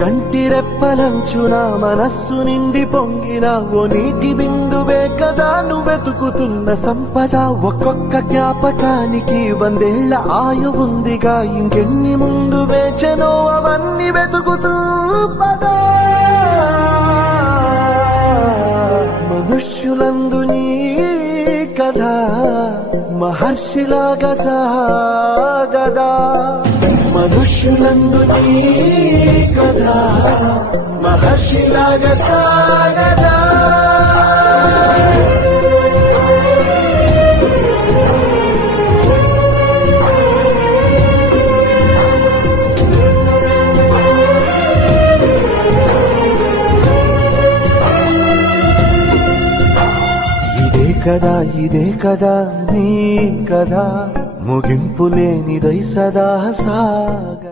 కంటి రెప్పలంచున మనస్సు నిండి పొంగిన ఓ నీటి బిందువే కదా నువ్వెతుకుతున్న సంపద. ఒక్కొక్క జ్ఞాపకానికి 100 ఏళ్ల ఆయువుందిగా, ఇంకెన్ని ముందు వేచనో అవన్నీ వెతుకుతూ పదా. మనుష్యులందు నీ కథ మహర్షిలాగా సాగదా, మనుష్యులందు నీ కథ మహర్షిలాగా సాగదా. ఇదే కదా నీ కథ, ముగింపు లేనిదై సదా సాగ.